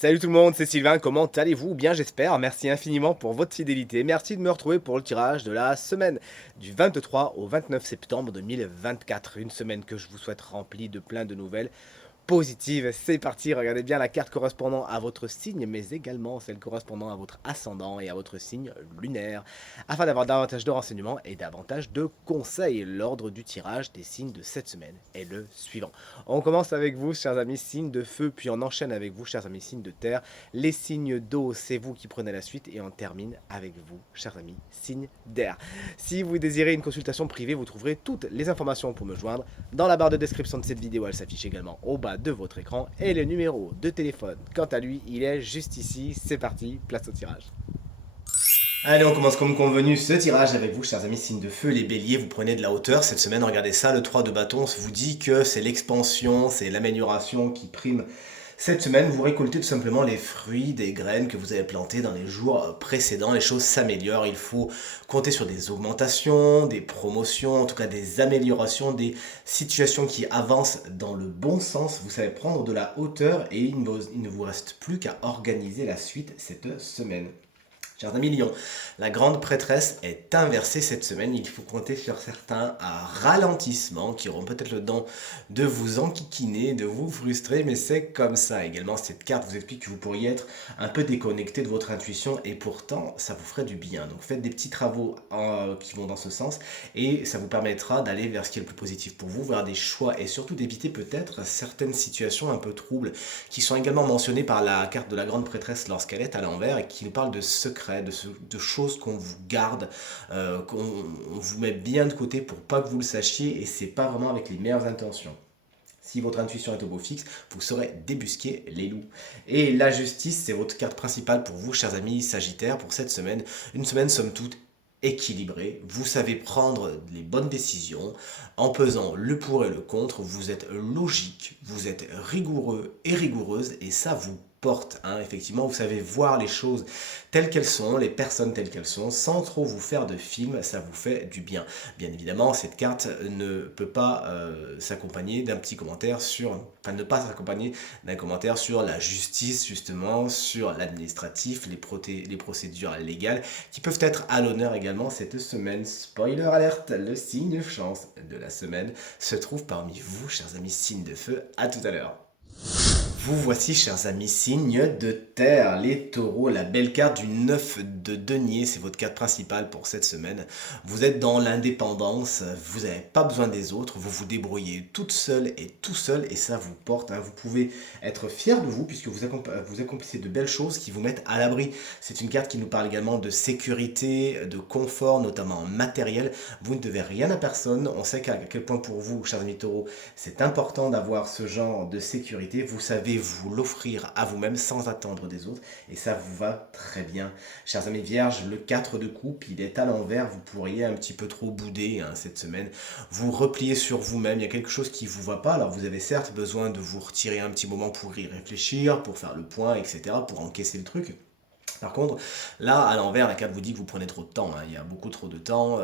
Salut tout le monde, c'est Sylvain, comment allez-vous? Bien j'espère, merci infiniment pour votre fidélité, merci de me retrouver pour le tirage de la semaine du 23 au 29 septembre 2024, une semaine que je vous souhaite remplie de plein de nouvelles positive. C'est parti, regardez bien la carte correspondant à votre signe, mais également celle correspondant à votre ascendant et à votre signe lunaire, afin d'avoir davantage de renseignements et davantage de conseils. L'ordre du tirage des signes de cette semaine est le suivant. On commence avec vous, chers amis, signes de feu, puis on enchaîne avec vous, chers amis, signes de terre. Les signes d'eau, c'est vous qui prenez la suite, et on termine avec vous, chers amis, signes d'air. Si vous désirez une consultation privée, vous trouverez toutes les informations pour me joindre dans la barre de description de cette vidéo. Elle s'affiche également au bas de votre écran et le numéro de téléphone, quant à lui, il est juste ici. C'est parti, place au tirage. Allez, on commence comme convenu ce tirage avec vous, chers amis, signes de feu, les béliers, vous prenez de la hauteur. Cette semaine, regardez ça, le 3 de bâton vous dit que c'est l'expansion, c'est l'amélioration qui prime. Cette semaine, vous récoltez tout simplement les fruits des graines que vous avez plantées dans les jours précédents. Les choses s'améliorent. Il faut compter sur des augmentations, des promotions, en tout cas des améliorations, des situations qui avancent dans le bon sens. Vous savez prendre de la hauteur et il ne vous reste plus qu'à organiser la suite cette semaine. Chers amis Lions, la grande prêtresse est inversée cette semaine. Il faut compter sur certains ralentissements qui auront peut-être le don de vous enquiquiner, de vous frustrer, mais c'est comme ça. Également, cette carte vous explique que vous pourriez être un peu déconnecté de votre intuition et pourtant, ça vous ferait du bien. Donc faites des petits travaux qui vont dans ce sens et ça vous permettra d'aller vers ce qui est le plus positif pour vous, vers des choix et surtout d'éviter peut-être certaines situations un peu troubles qui sont également mentionnées par la carte de la grande prêtresse lorsqu'elle est à l'envers et qui nous parle de secrets de choses qu'on vous garde, qu'on vous met bien de côté pour pas que vous le sachiez et c'est pas vraiment avec les meilleures intentions. Si votre intuition est au beau fixe, vous saurez débusquer les loups. Et la justice, c'est votre carte principale pour vous, chers amis Sagittaires, pour cette semaine. Une semaine, somme toute, équilibrée. Vous savez prendre les bonnes décisions en pesant le pour et le contre. Vous êtes logique, vous êtes rigoureux et rigoureuse, et ça vous porte, hein. Effectivement, vous savez voir les choses telles qu'elles sont, les personnes telles qu'elles sont, sans trop vous faire de film, ça vous fait du bien. Bien évidemment, cette carte ne peut pas s'accompagner d'un petit commentaire sur, enfin ne pas s'accompagner d'un commentaire sur la justice, justement, sur l'administratif, les procédures légales, qui peuvent être à l'honneur également cette semaine. Spoiler alerte, le signe chance de la semaine se trouve parmi vous, chers amis signes de feu. À tout à l'heure. Vous voici, chers amis, signes de terre, les taureaux, la belle carte du 9 de denier, c'est votre carte principale pour cette semaine. Vous êtes dans l'indépendance, vous n'avez pas besoin des autres, vous vous débrouillez toute seule et tout seul et ça vous porte, hein. Vous pouvez être fier de vous puisque vous accomplissez de belles choses qui vous mettent à l'abri. C'est une carte qui nous parle également de sécurité, de confort, notamment matériel. Vous ne devez rien à personne, on sait qu'à quel point pour vous, chers amis taureaux, c'est important d'avoir ce genre de sécurité. Vous savez vous l'offrir à vous-même sans attendre des autres et ça vous va très bien. Chers amis vierges, le 4 de coupe, il est à l'envers, vous pourriez un petit peu trop bouder, hein, cette semaine. Vous repliez sur vous-même, il y a quelque chose qui ne vous va pas, alors vous avez certes besoin de vous retirer un petit moment pour y réfléchir, pour faire le point, etc., pour encaisser le truc. Par contre, là, à l'envers, la carte vous dit que vous prenez trop de temps, hein. Il y a beaucoup trop de temps,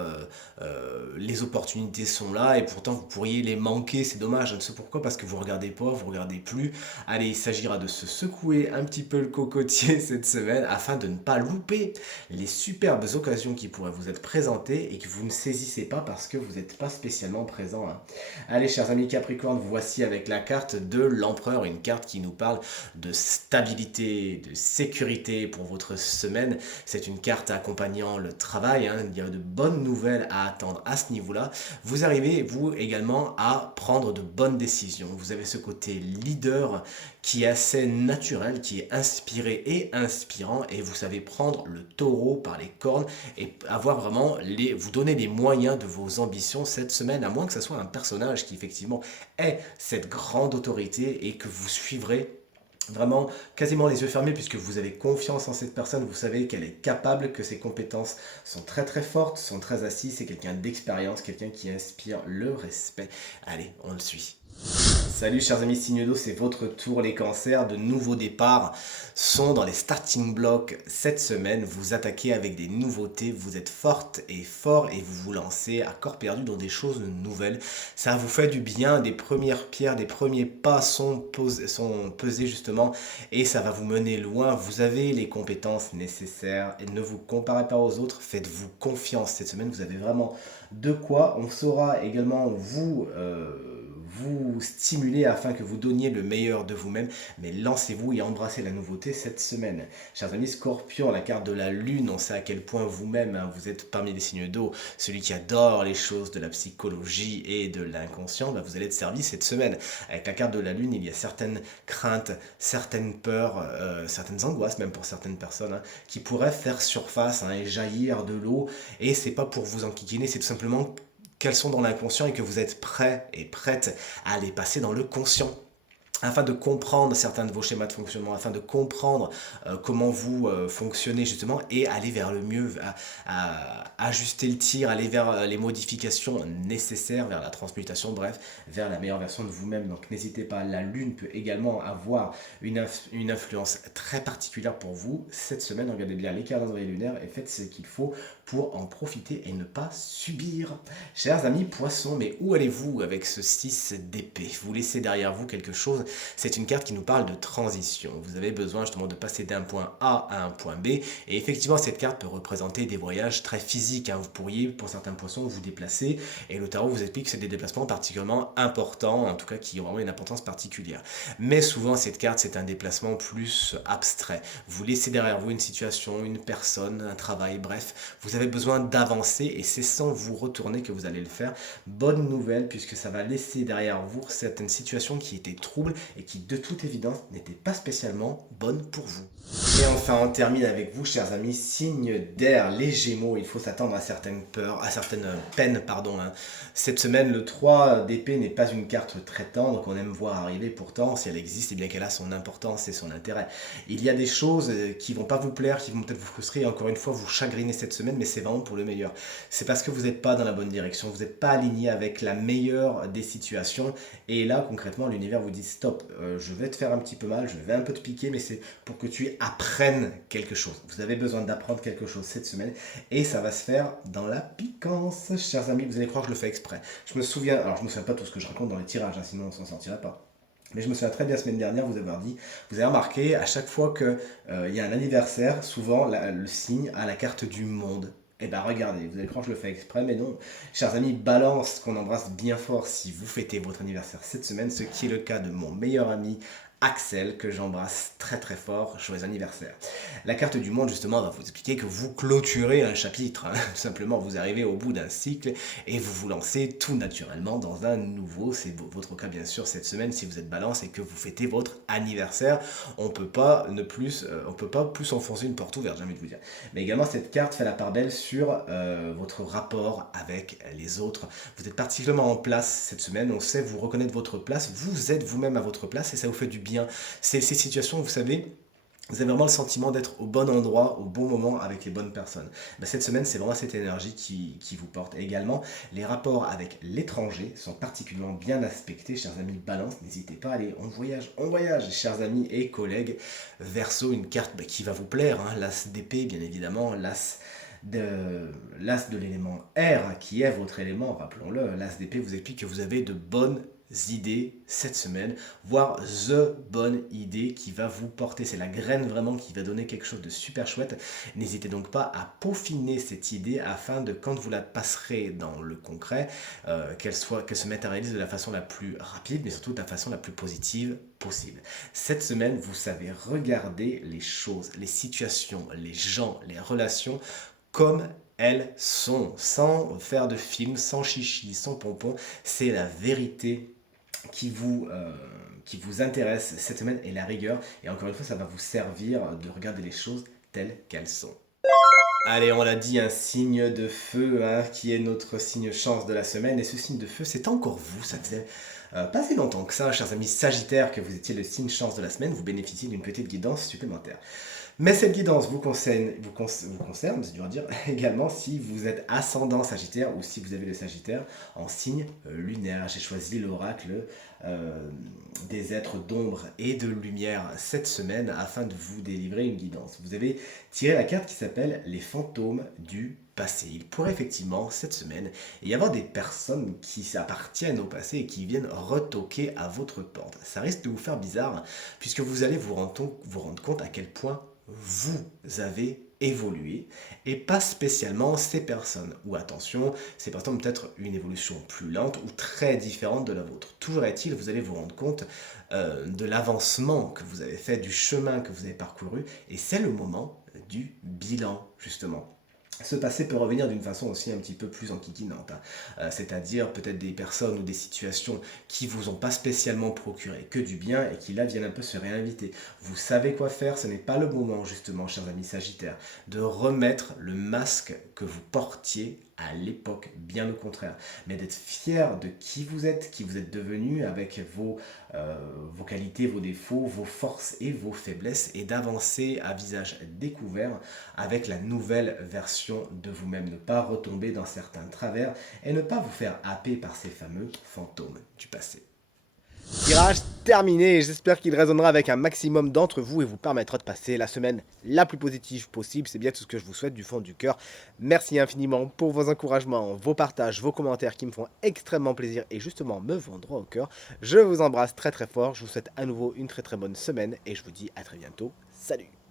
les opportunités sont là, et pourtant vous pourriez les manquer, c'est dommage, je ne sais pourquoi, parce que vous regardez pas, vous regardez plus. Allez, il s'agira de se secouer un petit peu le cocotier cette semaine, afin de ne pas louper les superbes occasions qui pourraient vous être présentées, et que vous ne saisissez pas parce que vous n'êtes pas spécialement présent, hein. Allez, chers amis Capricorne, voici avec la carte de l'Empereur, une carte qui nous parle de stabilité, de sécurité pour votre semaine. C'est une carte accompagnant le travail, hein. Il y a de bonnes nouvelles à attendre à ce niveau-là. Vous arrivez, vous également, à prendre de bonnes décisions. Vous avez ce côté leader qui est assez naturel, qui est inspiré et inspirant, et vous savez prendre le taureau par les cornes et avoir vraiment vous donner les moyens de vos ambitions cette semaine, à moins que ce soit un personnage qui effectivement ait cette grande autorité et que vous suivrez vraiment quasiment les yeux fermés puisque vous avez confiance en cette personne, vous savez qu'elle est capable, que ses compétences sont très très fortes, sont très assises, c'est quelqu'un d'expérience, quelqu'un qui inspire le respect. Allez, on le suit. Salut chers amis signe d'eau, c'est votre tour les cancers. De nouveaux départs sont dans les starting blocks cette semaine. Vous attaquez avec des nouveautés, vous êtes forte et fort et vous vous lancez à corps perdu dans des choses nouvelles. Ça vous fait du bien, des premières pierres, des premiers pas sont pesés justement et ça va vous mener loin. Vous avez les compétences nécessaires et ne vous comparez pas aux autres, faites-vous confiance. Cette semaine, vous avez vraiment de quoi. On saura également vous stimuler afin que vous donniez le meilleur de vous-même, mais lancez-vous et embrassez la nouveauté cette semaine. Chers amis Scorpion, la carte de la lune, on sait à quel point vous-même, vous êtes parmi les signes d'eau, celui qui adore les choses de la psychologie et de l'inconscient, vous allez être servi cette semaine. Avec la carte de la lune, il y a certaines craintes, certaines peurs, certaines angoisses même pour certaines personnes, qui pourraient faire surface et jaillir de l'eau, et c'est pas pour vous enquiquiner, c'est tout simplement qu'elles sont dans l'inconscient et que vous êtes prêt et prête à les passer dans le conscient afin de comprendre certains de vos schémas de fonctionnement, afin de comprendre comment vous fonctionnez justement et aller vers le mieux, à ajuster le tir, aller vers les modifications nécessaires, vers la transmutation, bref, vers la meilleure version de vous-même. Donc n'hésitez pas, la lune peut également avoir une influence très particulière pour vous. Cette semaine, regardez bien les calendriers lunaires et faites ce qu'il faut pour en profiter et ne pas subir. Chers amis poissons, mais où allez-vous avec ce 6 d'épée? Vous laissez derrière vous quelque chose. C'est une carte qui nous parle de transition. Vous avez besoin justement de passer d'un point A à un point B. Et effectivement, cette carte peut représenter des voyages très physiques. Vous pourriez, pour certains poissons, vous déplacer. Et le tarot vous explique que c'est des déplacements particulièrement importants, en tout cas qui ont vraiment une importance particulière. Mais souvent, cette carte, c'est un déplacement plus abstrait. Vous laissez derrière vous une situation, une personne, un travail, bref. Vous avez besoin d'avancer et c'est sans vous retourner que vous allez le faire. Bonne nouvelle, puisque ça va laisser derrière vous certaines situations qui étaient troubles et qui de toute évidence n'étaient pas spécialement bonnes pour vous. Et enfin, on termine avec vous, chers amis, signe d'air, les Gémeaux. Il faut s'attendre à certaines peurs, à certaines peines, pardon. Cette semaine, le 3 d'épée n'est pas une carte très tendre qu'on aime voir arriver. Pourtant, si elle existe, et bien qu'elle a son importance et son intérêt. Il y a des choses qui vont pas vous plaire, qui vont peut-être vous frustrer, et encore une fois, vous chagriner cette semaine, mais c'est vraiment pour le meilleur. C'est parce que vous n'êtes pas dans la bonne direction, vous n'êtes pas aligné avec la meilleure des situations. Et là, concrètement, l'univers vous dit stop, je vais te faire un petit peu mal, je vais un peu te piquer, mais c'est pour que tu apprennes quelque chose. Vous avez besoin d'apprendre quelque chose cette semaine et ça va se faire dans la piquance. Chers amis, vous allez croire que je le fais exprès. Je me souviens, alors je ne me souviens pas de tout ce que je raconte dans les tirages, sinon on s'en sortirait pas. Mais je me souviens très bien la semaine dernière vous avoir dit, vous avez remarqué, à chaque fois qu'il y a un anniversaire, souvent le signe a la carte du monde. Eh bien regardez, vous allez croire que je le fais exprès, mais non. Chers amis, balance qu'on embrasse bien fort si vous fêtez votre anniversaire cette semaine, ce qui est le cas de mon meilleur ami Axel, que j'embrasse très très fort, joyeux anniversaire. La carte du monde justement va vous expliquer que vous clôturez un chapitre, tout simplement vous arrivez au bout d'un cycle et vous vous lancez tout naturellement dans un nouveau, c'est votre cas bien sûr cette semaine si vous êtes balance et que vous fêtez votre anniversaire, on peut pas plus enfoncer une porte ouverte, j'ai envie de vous dire. Mais également cette carte fait la part belle sur votre rapport avec les autres. Vous êtes particulièrement en place cette semaine, on sait vous reconnaître votre place, vous êtes vous-même à votre place et ça vous fait du bien. C'est ces situations, vous savez, vous avez vraiment le sentiment d'être au bon endroit, au bon moment, avec les bonnes personnes. Cette semaine, c'est vraiment cette énergie qui vous porte. Et également, les rapports avec l'étranger sont particulièrement bien aspectés. Chers amis Balance, n'hésitez pas à aller on voyage, chers amis et collègues. Verseau, une carte qui va vous plaire, l'as d'épée, bien évidemment, l'as de l'élément R, qui est votre élément, rappelons-le, l'as d'épée vous explique que vous avez de bonnes idées cette semaine, voire the bonne idée qui va vous porter. C'est la graine vraiment qui va donner quelque chose de super chouette. N'hésitez donc pas à peaufiner cette idée afin de, quand vous la passerez dans le concret, qu'elle se matérialise de la façon la plus rapide, mais surtout de la façon la plus positive possible. Cette semaine, vous savez regarder les choses, les situations, les gens, les relations comme elles sont, sans faire de film, sans chichi, sans pompon. C'est la vérité qui vous intéresse cette semaine et la rigueur. Et encore une fois, ça va vous servir de regarder les choses telles qu'elles sont. Allez, on l'a dit, un signe de feu qui est notre signe chance de la semaine. Et ce signe de feu, c'est encore vous. Ça faisait pas si longtemps que ça, chers amis Sagittaires, que vous étiez le signe chance de la semaine. Vous bénéficiez d'une petite guidance supplémentaire. Mais cette guidance vous concerne, c'est dur à dire, également si vous êtes ascendant Sagittaire ou si vous avez le Sagittaire en signe lunaire. J'ai choisi l'oracle euh, des êtres d'ombre et de lumière cette semaine afin de vous délivrer une guidance. Vous avez tiré la carte qui s'appelle les fantômes du passé. Il pourrait effectivement cette semaine y avoir des personnes qui appartiennent au passé et qui viennent retoquer à votre porte. Ça risque de vous faire bizarre puisque vous allez vous rendre compte à quel point vous avez évolué et pas spécialement ces personnes. Ou attention, ces personnes ont peut-être une évolution plus lente ou très différente de la vôtre. Toujours est-il, vous allez vous rendre compte de l'avancement que vous avez fait, du chemin que vous avez parcouru et c'est le moment du bilan justement. Ce passé peut revenir d'une façon aussi un petit peu plus enquiquinante, hein. C'est-à-dire peut-être des personnes ou des situations qui vous ont pas spécialement procuré que du bien et qui là viennent un peu se réinviter. Vous savez quoi faire, ce n'est pas le moment justement, chers amis Sagittaires, de remettre le masque que vous portiez à l'époque, bien au contraire, mais d'être fier de qui vous êtes devenu avec vos qualités, vos défauts, vos forces et vos faiblesses, et d'avancer à visage découvert avec la nouvelle version de vous-même. Ne pas retomber dans certains travers et ne pas vous faire happer par ces fameux fantômes du passé. Tirage terminé, j'espère qu'il résonnera avec un maximum d'entre vous et vous permettra de passer la semaine la plus positive possible. C'est bien tout ce que je vous souhaite du fond du cœur. Merci infiniment pour vos encouragements, vos partages, vos commentaires qui me font extrêmement plaisir et justement me vont droit au cœur. Je vous embrasse très très fort, je vous souhaite à nouveau une très très bonne semaine et je vous dis à très bientôt. Salut!